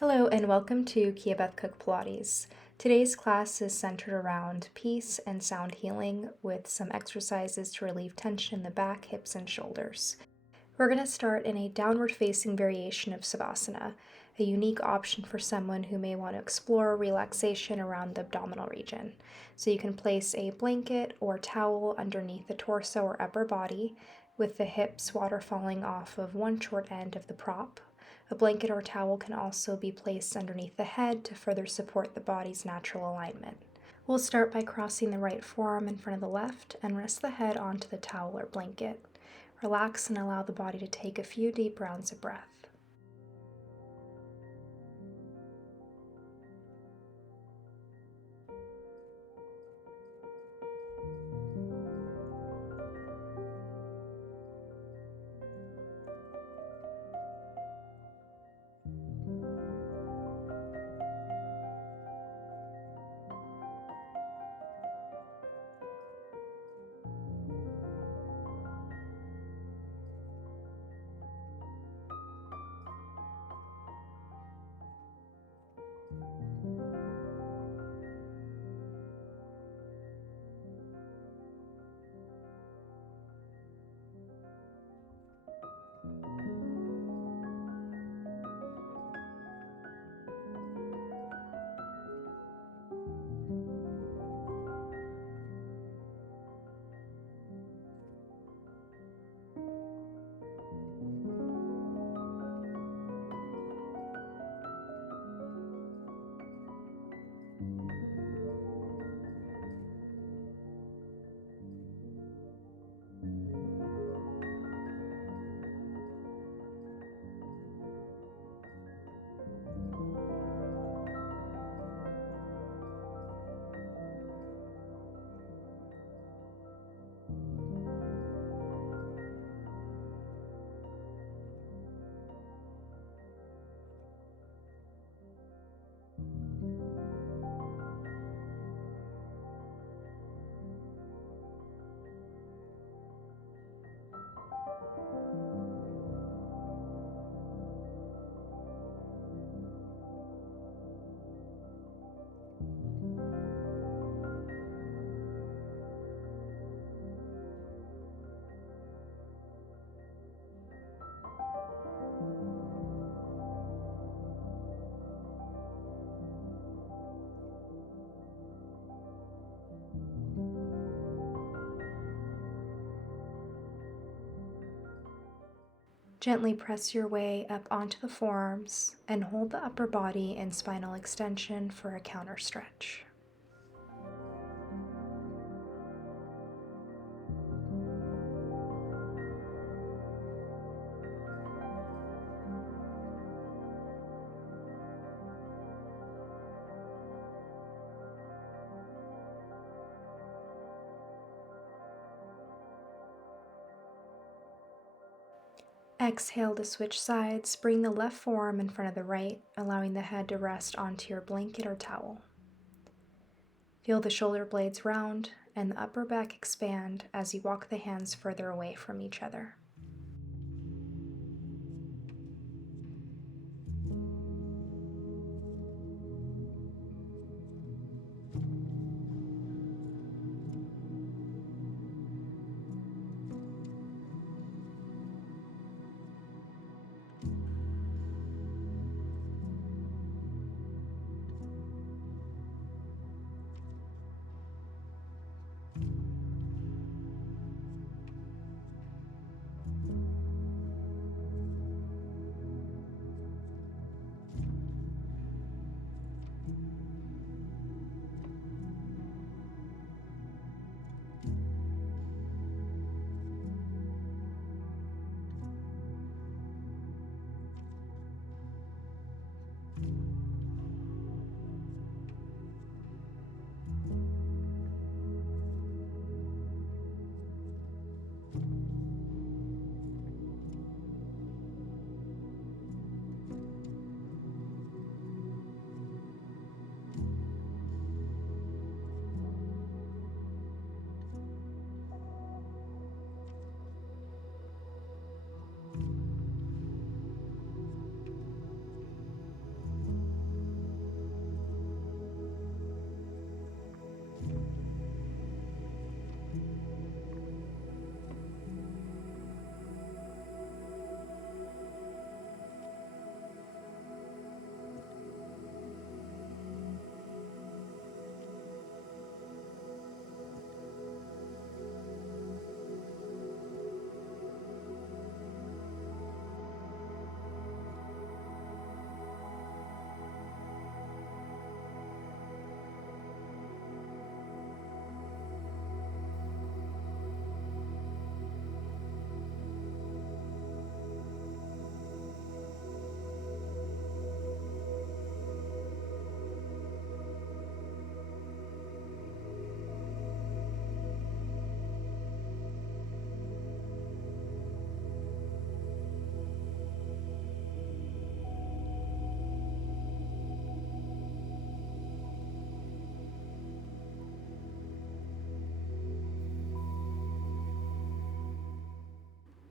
Hello and welcome to Kiabeth Cook Pilates. Today's class is centered around peace and sound healing with some exercises to relieve tension in the back, hips, and shoulders. We're going to start in a downward facing variation of Savasana, a unique option for someone who may want to explore relaxation around the abdominal region. So you can place a blanket or towel underneath the torso or upper body with the hips waterfalling off of one short end of the prop. A blanket or towel can also be placed underneath the head to further support the body's natural alignment. We'll start by crossing the right forearm in front of the left and rest the head onto the towel or blanket. Relax and allow the body to take a few deep rounds of breath. Gently press your way up onto the forearms and hold the upper body in spinal extension for a counter stretch. Exhale to switch sides. Bring the left forearm in front of the right, allowing the head to rest onto your blanket or towel. Feel the shoulder blades round and the upper back expand as you walk the hands further away from each other.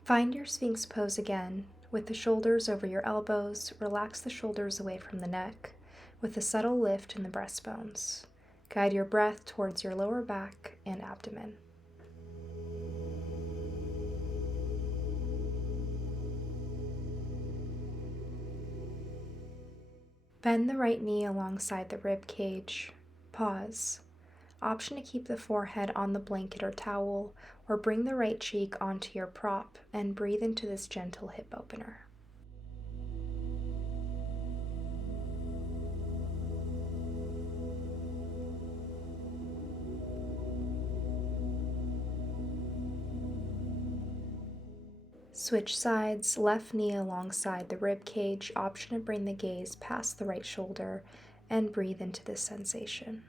Find your Sphinx pose again. With the shoulders over your elbows, relax the shoulders away from the neck, with a subtle lift in the breastbones. Guide your breath towards your lower back and abdomen. Bend the right knee alongside the rib cage. Pause. Option to keep the forehead on the blanket or towel, or bring the right cheek onto your prop and breathe into this gentle hip opener. Switch sides, left knee alongside the rib cage, option to bring the gaze past the right shoulder and breathe into this sensation.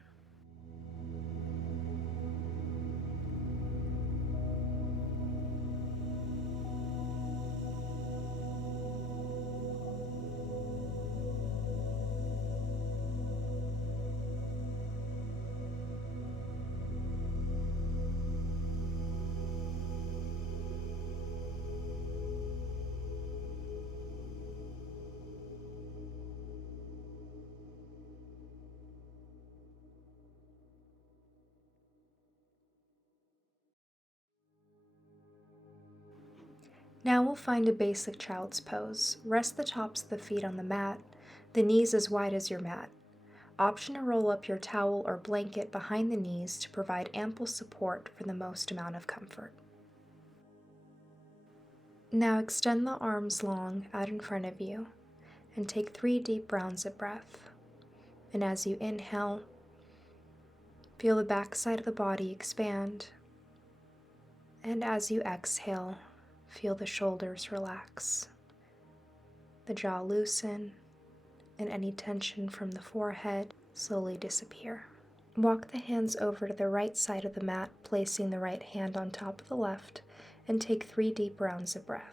Now we'll find a basic child's pose. Rest the tops of the feet on the mat, the knees as wide as your mat. Option to roll up your towel or blanket behind the knees to provide ample support for the most amount of comfort. Now extend the arms long out in front of you and take 3 deep rounds of breath. And as you inhale, feel the back side of the body expand. And as you exhale, feel the shoulders relax, the jaw loosen, and any tension from the forehead slowly disappear. Walk the hands over to the right side of the mat, placing the right hand on top of the left, and take 3 deep rounds of breath.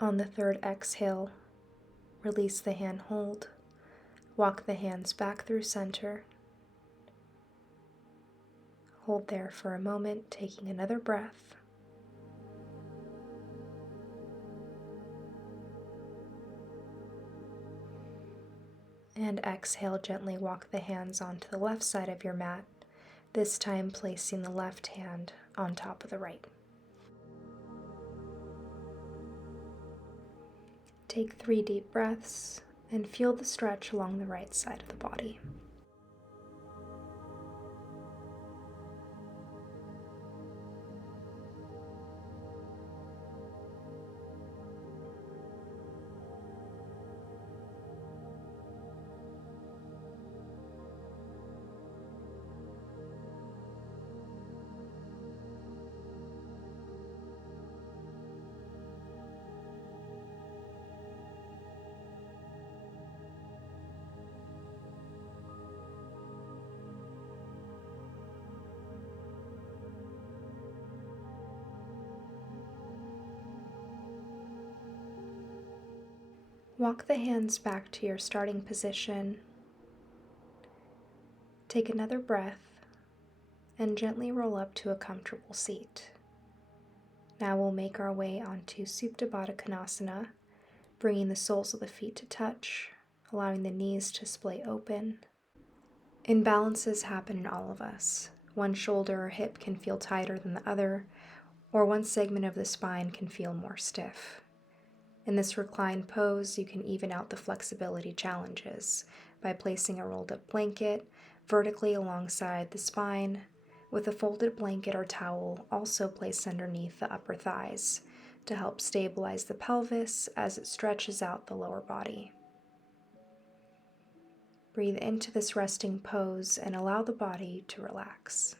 On the 3rd exhale, release the hand hold. Walk the hands back through center. Hold there for a moment, taking another breath. And exhale, gently walk the hands onto the left side of your mat, this time placing the left hand on top of the right. Take 3 deep breaths and feel the stretch along the right side of the body. Walk the hands back to your starting position. Take another breath and gently roll up to a comfortable seat. Now we'll make our way onto Supta Baddha Konasana, bringing the soles of the feet to touch, allowing the knees to splay open. Imbalances happen in all of us. One shoulder or hip can feel tighter than the other, or one segment of the spine can feel more stiff. In this reclined pose, you can even out the flexibility challenges by placing a rolled up blanket vertically alongside the spine, with a folded blanket or towel also placed underneath the upper thighs to help stabilize the pelvis as it stretches out the lower body. Breathe into this resting pose and allow the body to relax.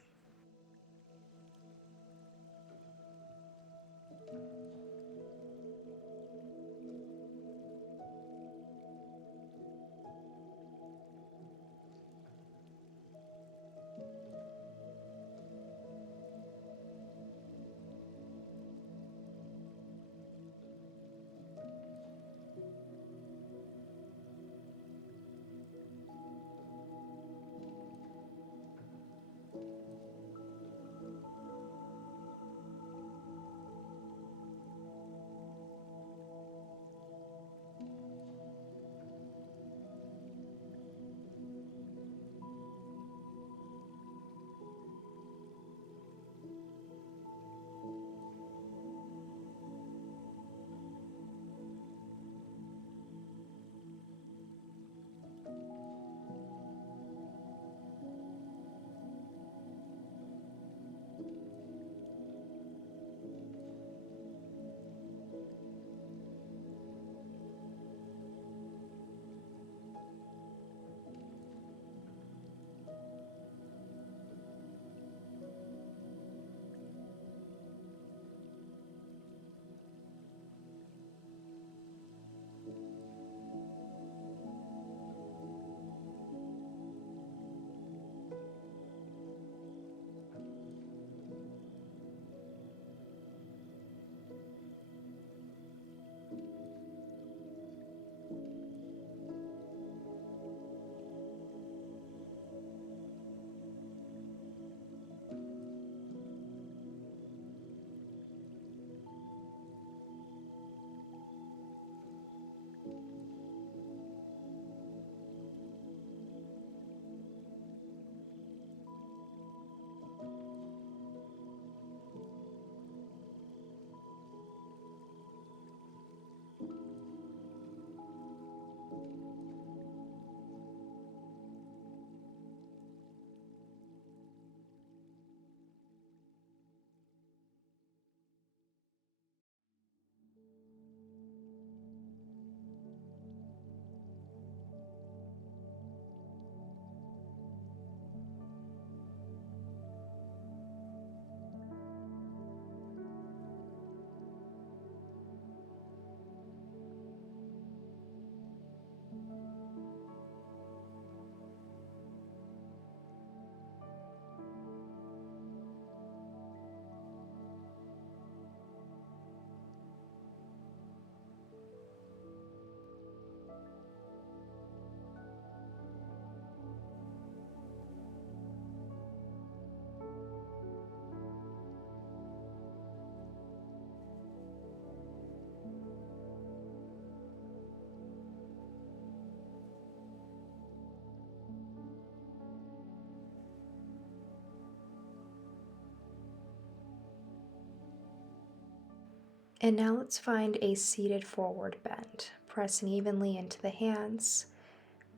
And now let's find a seated forward bend, pressing evenly into the hands,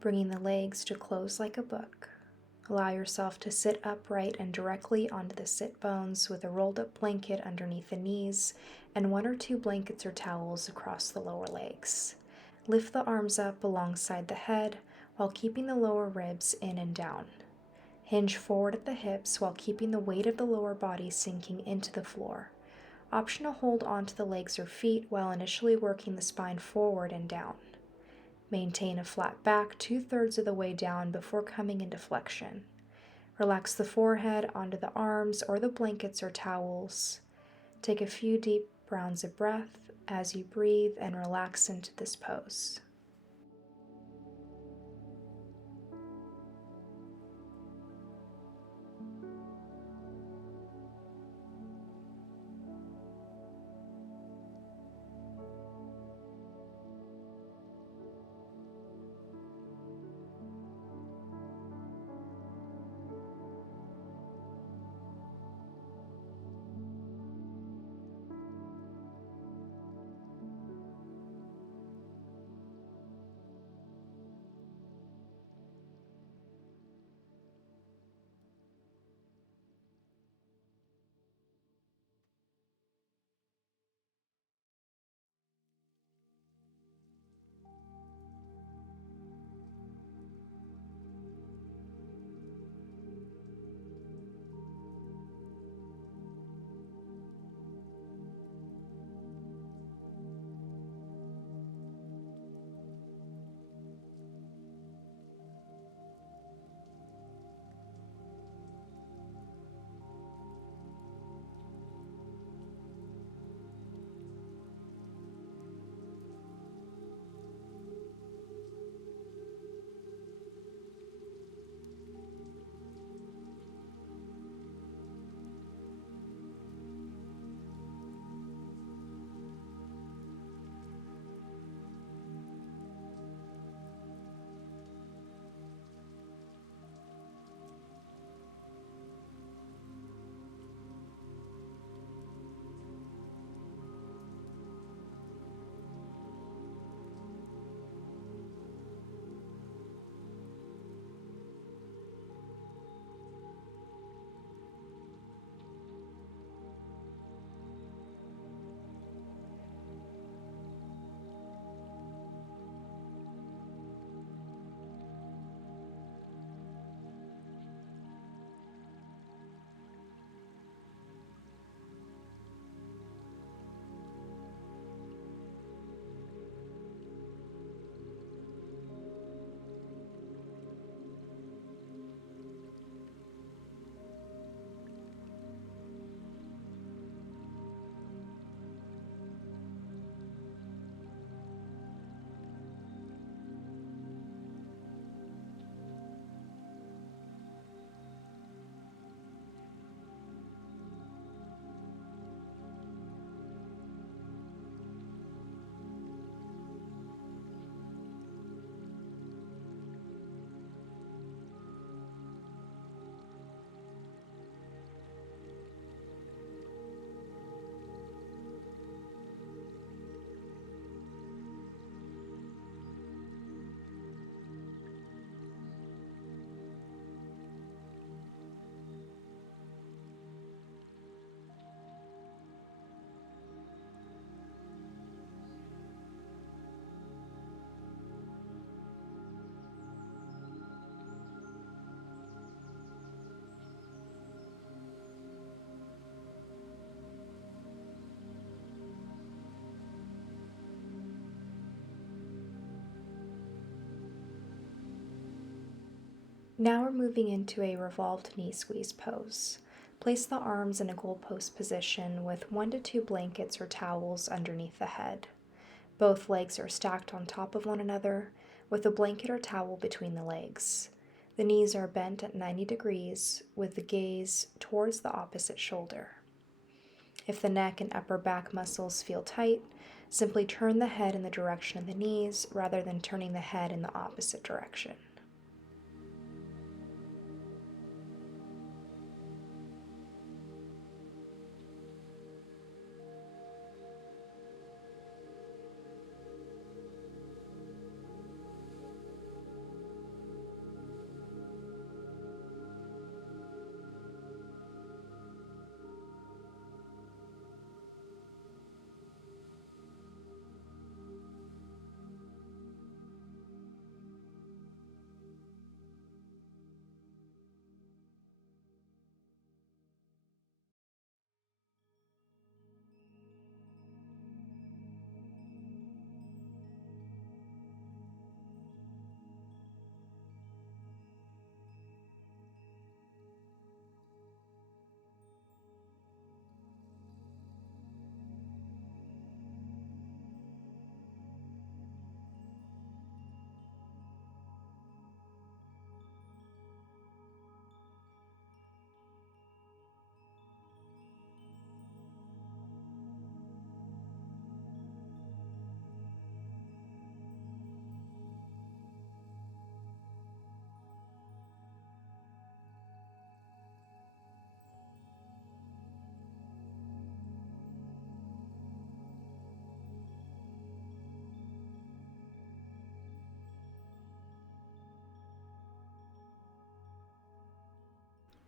bringing the legs to close like a book. Allow yourself to sit upright and directly onto the sit bones with a rolled up blanket underneath the knees and 1 or 2 blankets or towels across the lower legs. Lift the arms up alongside the head while keeping the lower ribs in and down. Hinge forward at the hips while keeping the weight of the lower body sinking into the floor. Option to hold onto the legs or feet while initially working the spine forward and down. Maintain a flat back 2/3 of the way down before coming into flexion. Relax the forehead onto the arms or the blankets or towels. Take a few deep rounds of breath as you breathe and relax into this pose. Now we're moving into a revolved knee squeeze pose. Place the arms in a goalpost position with 1 to 2 blankets or towels underneath the head. Both legs are stacked on top of one another, with a blanket or towel between the legs. The knees are bent at 90 degrees, with the gaze towards the opposite shoulder. If the neck and upper back muscles feel tight, simply turn the head in the direction of the knees rather than turning the head in the opposite direction.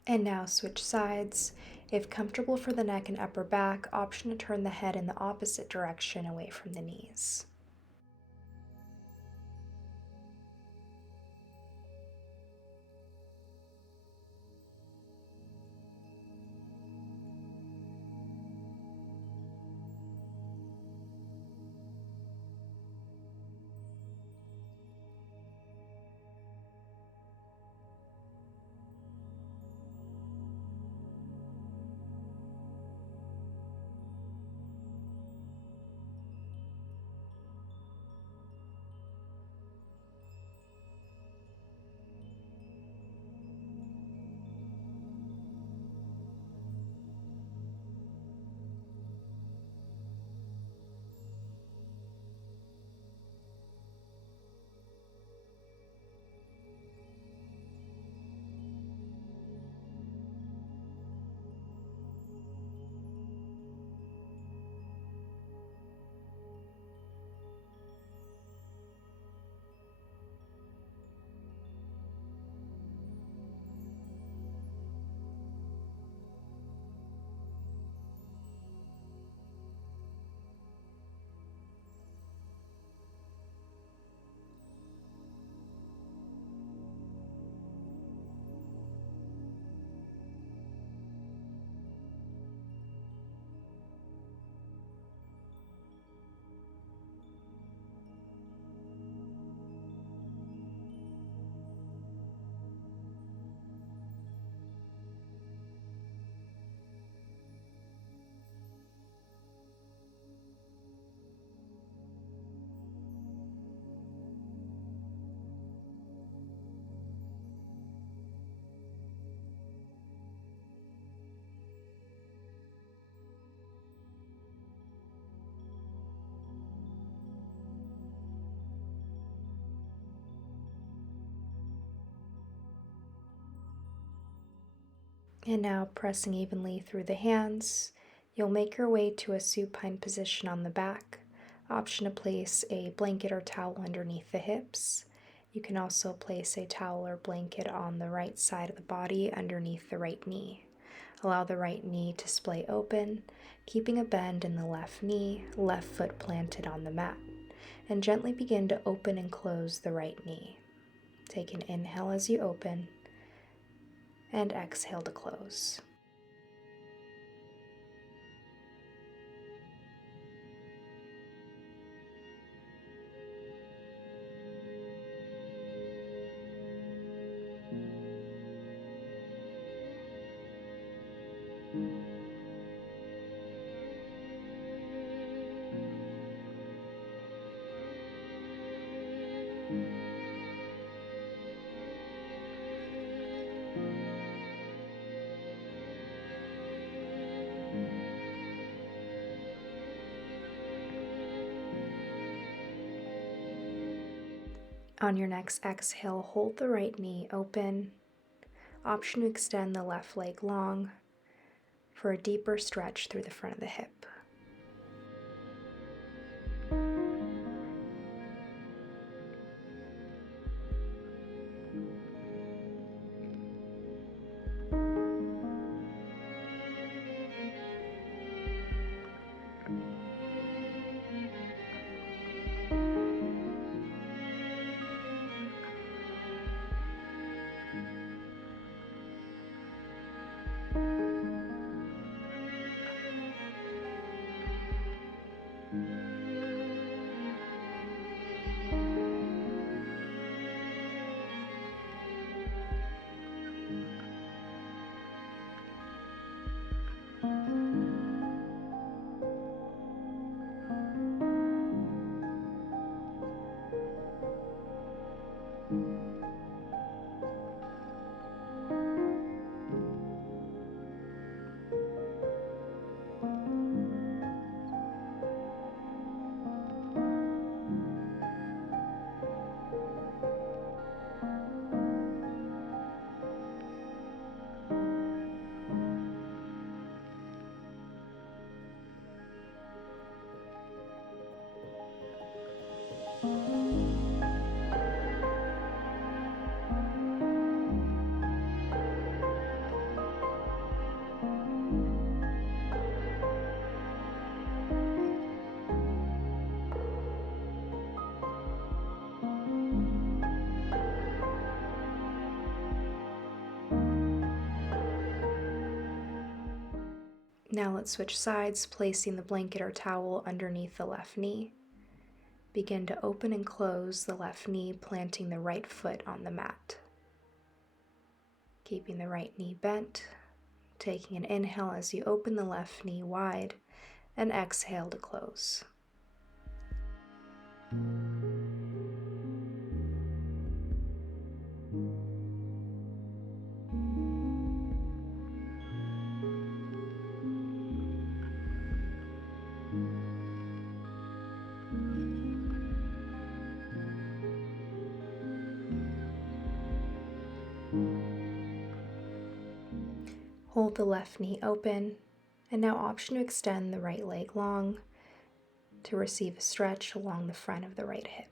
And now switch sides. If comfortable for the neck and upper back, option to turn the head in the opposite direction away from the knees. And now pressing evenly through the hands, you'll make your way to a supine position on the back. Option to place a blanket or towel underneath the hips. You can also place a towel or blanket on the right side of the body underneath the right knee. Allow the right knee to splay open, keeping a bend in the left knee, left foot planted on the mat, and gently begin to open and close the right knee. Take an inhale as you open, and exhale to close. On your next exhale, hold the right knee open. Option to extend the left leg long for a deeper stretch through the front of the hip. Now let's switch sides, placing the blanket or towel underneath the left knee. Begin to open and close the left knee, planting the right foot on the mat. Keeping the right knee bent, taking an inhale as you open the left knee wide, and exhale to close. Hold the left knee open, and now option to extend the right leg long to receive a stretch along the front of the right hip.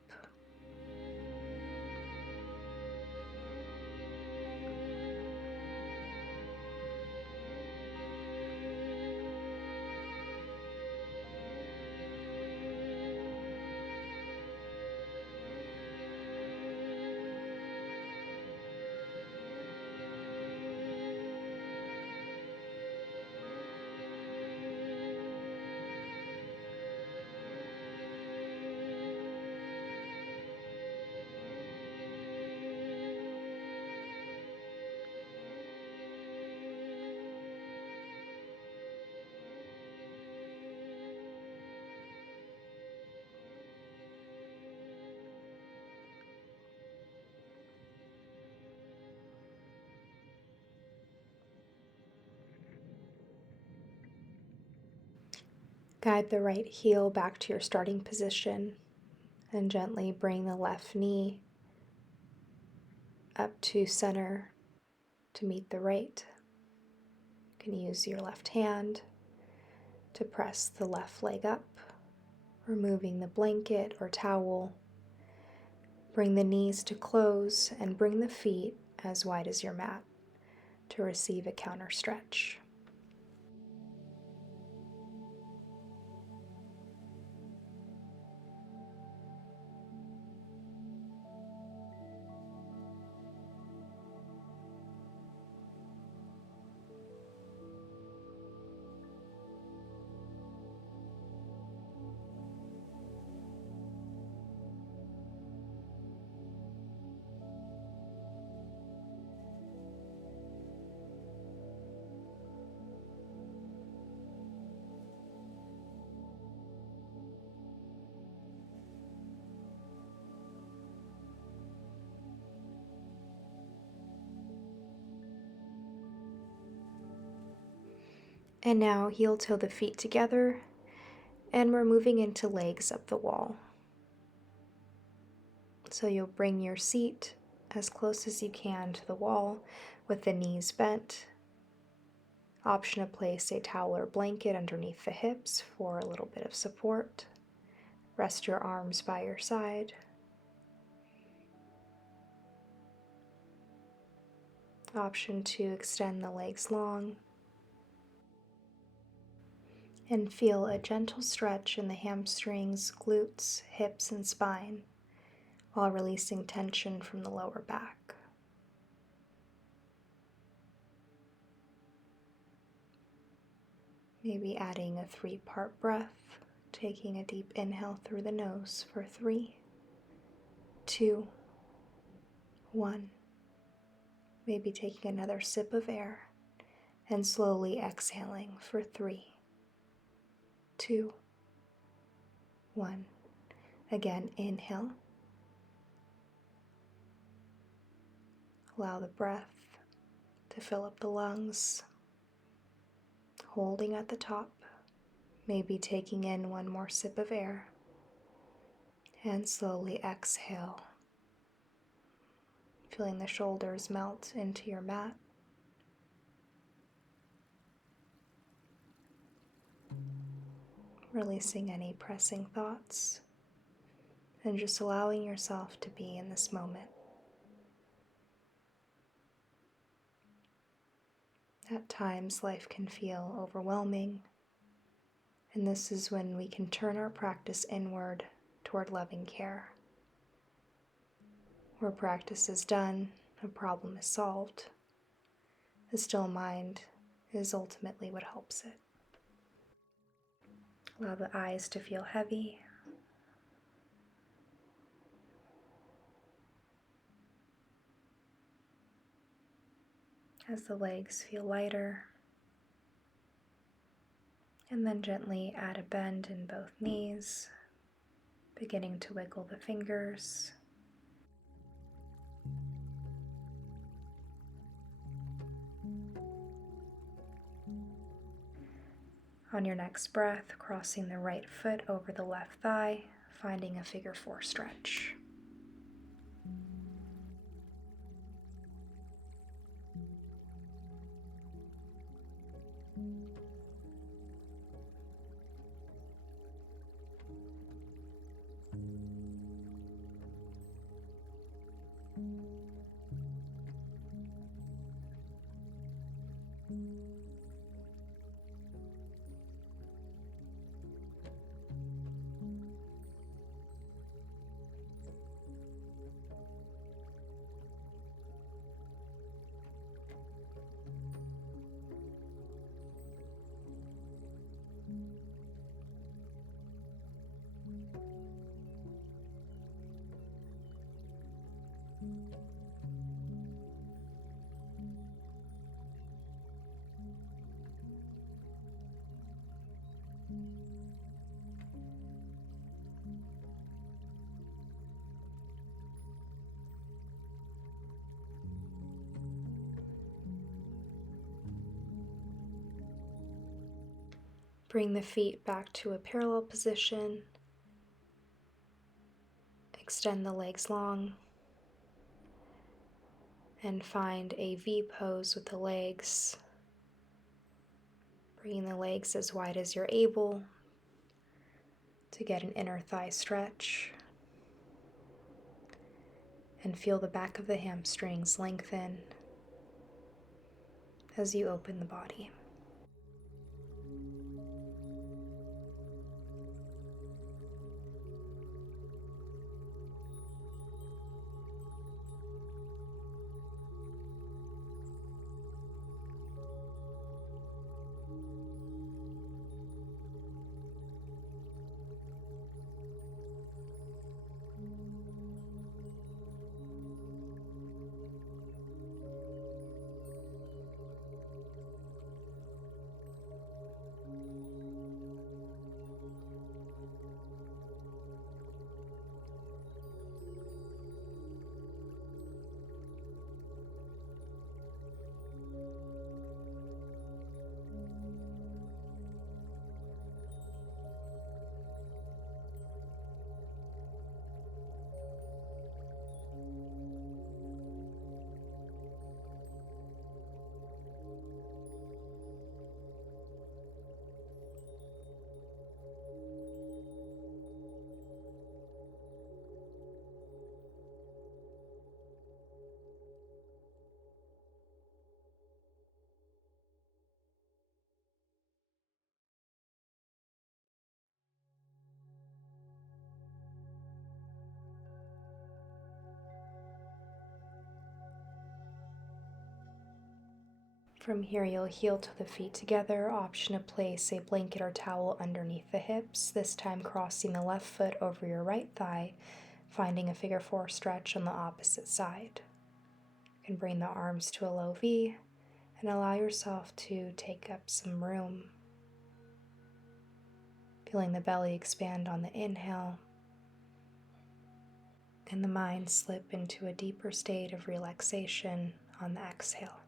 Guide the right heel back to your starting position and gently bring the left knee up to center to meet the right. You can use your left hand to press the left leg up, removing the blanket or towel. Bring the knees to close and bring the feet as wide as your mat to receive a counter stretch. And now heel toe the feet together, and we're moving into legs up the wall. So you'll bring your seat as close as you can to the wall with the knees bent. Option to place a towel or blanket underneath the hips for a little bit of support. Rest your arms by your side. Option to extend the legs long. And feel a gentle stretch in the hamstrings, glutes, hips, and spine while releasing tension from the lower back. Maybe adding a 3-part breath, taking a deep inhale through the nose for 3, 2, 1. Maybe taking another sip of air and slowly exhaling for 3, 2, 1. Again, inhale. Allow the breath to fill up the lungs, holding at the top, maybe taking in one more sip of air, and slowly exhale, feeling the shoulders melt into your mat. Releasing any pressing thoughts, and just allowing yourself to be in this moment. At times, life can feel overwhelming, and this is when we can turn our practice inward toward loving care. Where practice is done, a problem is solved. A still mind is ultimately what helps it. Allow the eyes to feel heavy. As the legs feel lighter. And then gently add a bend in both knees, beginning to wiggle the fingers. On your next breath, crossing the right foot over the left thigh, finding a figure 4 stretch. Bring the feet back to a parallel position. Extend the legs long. And find a V pose with the legs. Bringing the legs as wide as you're able to get an inner thigh stretch. And feel the back of the hamstrings lengthen as you open the body. From here, you'll heel to the feet together. Option to place a blanket or towel underneath the hips, this time crossing the left foot over your right thigh, finding a figure 4 stretch on the opposite side. You can bring the arms to a low V and allow yourself to take up some room. Feeling the belly expand on the inhale and the mind slip into a deeper state of relaxation on the exhale.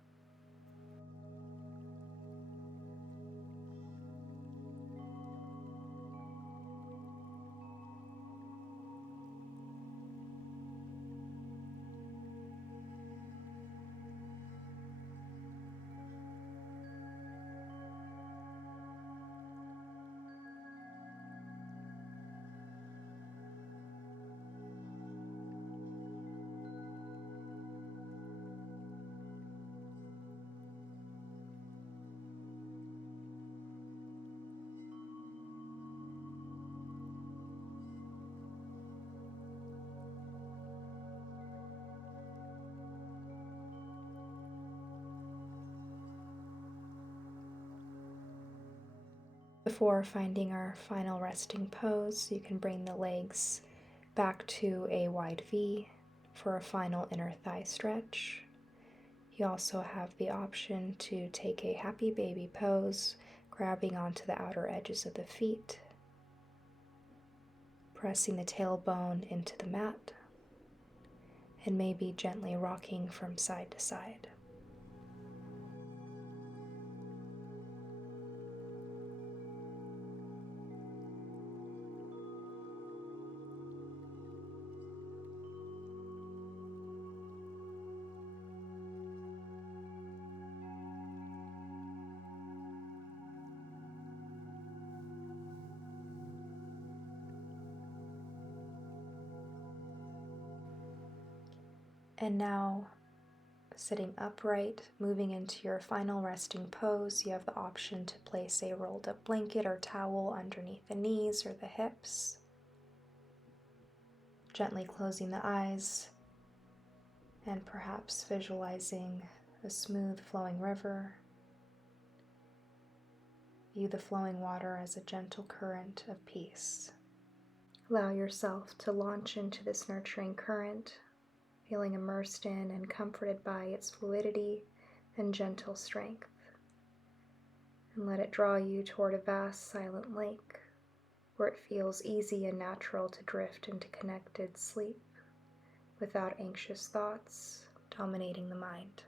Before finding our final resting pose, you can bring the legs back to a wide V for a final inner thigh stretch. You also have the option to take a happy baby pose, grabbing onto the outer edges of the feet, pressing the tailbone into the mat, and maybe gently rocking from side to side. And now, sitting upright, moving into your final resting pose, you have the option to place a rolled up blanket or towel underneath the knees or the hips. Gently closing the eyes and perhaps visualizing a smooth flowing river. View the flowing water as a gentle current of peace. Allow yourself to launch into this nurturing current, feeling immersed in and comforted by its fluidity and gentle strength. And let it draw you toward a vast silent lake where it feels easy and natural to drift into connected sleep without anxious thoughts dominating the mind.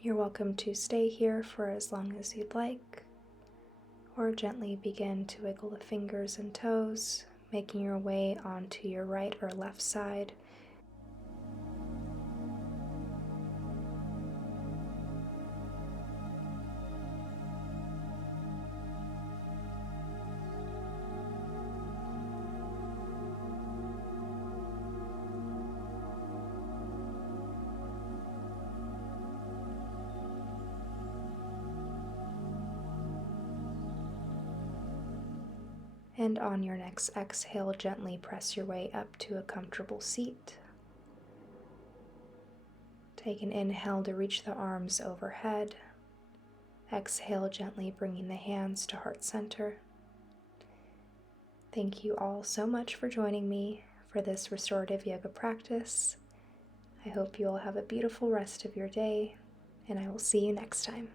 You're welcome to stay here for as long as you'd like, or gently begin to wiggle the fingers and toes, making your way onto your right or left side. And on your next exhale, gently press your way up to a comfortable seat. Take an inhale to reach the arms overhead. Exhale, gently bringing the hands to heart center. Thank you all so much for joining me for this restorative yoga practice. I hope you all have a beautiful rest of your day, and I will see you next time.